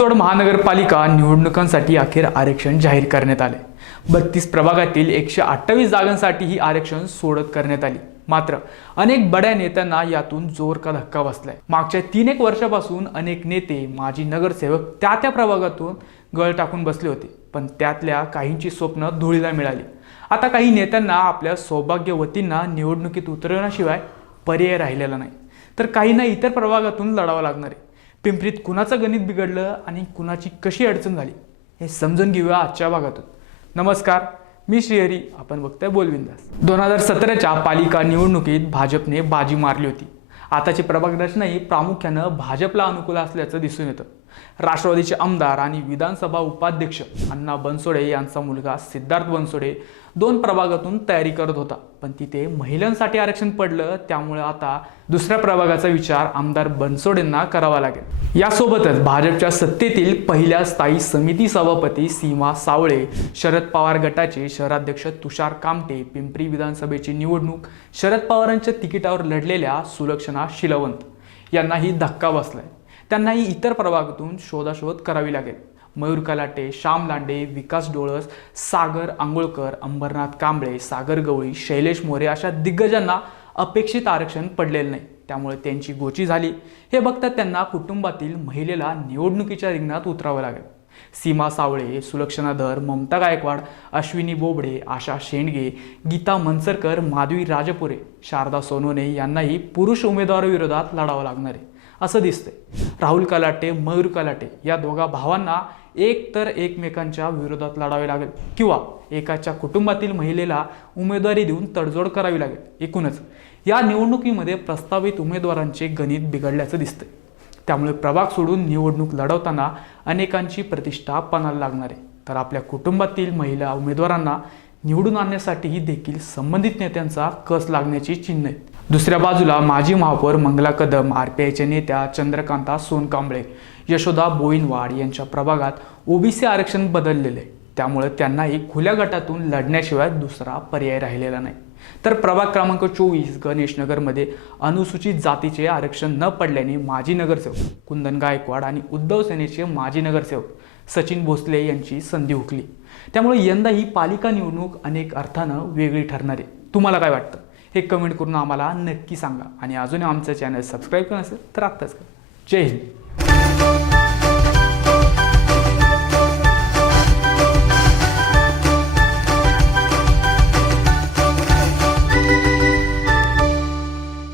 चिंचवड महानगरपालिका निवडणुकांसाठी अखेर आरक्षण जाहीर करण्यात आले. बत्तीस प्रभागातील एकशे अठ्ठावीस जागांसाठी ही आरक्षण सोडत करण्यात आली. मात्र अनेक बड्या नेत्यांना यातून जोर का धक्का बसलाय. मागच्या तीन एक वर्षापासून अनेक नेते माजी नगरसेवक त्या त्या प्रभागातून गळ टाकून बसले होते पण त्यातल्या काहींची स्वप्न धुळीला मिळाली. आता काही नेत्यांना आपल्या सौभाग्यवतींना निवडणुकीत उतरवण्याशिवाय पर्याय राहिलेला नाही. तर काहींना इतर प्रभागातून लढावं लागणार आहे. पिंपरीत कुणाचं गणित बिघडलं आणि कुणाची कशी अडचण झाली हे समजून घेऊया आजच्या भागातून. नमस्कार मी श्रीहरी आपण बघतोय बोलविंदास. दोन हजार सतराच्या पालिका निवडणुकीत भाजपने बाजी मारली होती. आताची प्रभाग रचनाही प्रामुख्यानं भाजपला अनुकूल असल्याचं दिसून येतं. राष्ट्रवादीचे आमदार आणि विधानसभा उपाध्यक्ष अण्णा बनसोडे यांचा मुलगा सिद्धार्थ बनसोडे दोन प्रभागातून तयारी करत होता. पण तिथे महिलांसाठी आरक्षण पडलं त्यामुळे आता दुसऱ्या प्रभागाचा विचार आमदार बनसोडेंना करावा लागेल. यासोबतच भाजपच्या सत्तेतील पहिल्या स्थायी समिती सभापती सीमा सावळे शरद पवार गटाचे शहराध्यक्ष तुषार कामटे पिंपरी विधानसभेची निवडणूक शरद पवारांच्या तिकिटावर लढलेल्या सुलक्षणा शिलवंत यांनाही धक्का बसलाय. त्यांनाही इतर प्रभागातून शोधाशोध करावी लागेल. मयूर कलाटे श्याम लांडे विकास डोळस सागर आंघोळकर अंबरनाथ कांबळे सागर गवळी शैलेश मोरे अशा दिग्गजांना अपेक्षित आरक्षण पडलेलं नाही. त्यामुळे त्यांची गोची झाली. हे बघता त्यांना कुटुंबातील महिलेला निवडणुकीच्या रिंगणात उतरावं लागेल. सीमा सावळे सुलक्षणा धर ममता गायकवाड अश्विनी बोबडे आशा शेंडगे गीता मनसरकर माधवी राजपुरे शारदा सोनोने यांनाही पुरुष उमेदवाराविरोधात लढावं लागणार आहे. असं दिसतंय. राहुल कलाटे मयूर कलाटे या दोघा भावांना एक तर एकमेकांच्या विरोधात लढावे लागेल किंवा एकाच्या कुटुंबातील महिलेला उमेदवारी देऊन तडजोड करावी लागेल एकूणच. या निवडणुकीमध्ये प्रस्तावित उमेदवारांचे गणित बिघडल्याचं दिसतंय. त्यामुळे प्रभाग सोडून निवडणूक लढवताना अनेकांची प्रतिष्ठा पणाला लागणार आहे. तर आपल्या कुटुंबातील महिला उमेदवारांना निवडून आणण्यासाठीही देखील संबंधित नेत्यांचा कस लागण्याची चिन्ह आहेत. दुसऱ्या बाजूला माजी महापौर मंगला कदम आर पी आयच्या नेत्या चंद्रकांता सोनकांबळे यशोदा बोईनवाड यांच्या प्रभागात ओबीसी आरक्षण बदललेले. आहे त्यामुळे त्यांनाही खुल्या गटातून लढण्याशिवाय दुसरा पर्याय राहिलेला नाही. तर प्रभाग क्रमांक चोवीस गणेशनगरमध्ये अनुसूचित जातीचे आरक्षण न पडल्याने माजी नगरसेवक कुंदन गायकवाड आणि उद्धव सेनेचे माजी नगरसेवक सचिन भोसले यांची संधी हुकली. त्यामुळे यंदा ही पालिका निवडणूक अनेक अर्थानं वेगळी ठरणार आहे. तुम्हाला काय वाटतं? हे कमेंट करून आम्हाला नक्की सांगा. आणि अजूनही आमचं चॅनल सबस्क्राईब करा असेल तर आत्ताच करा. जय हिंद.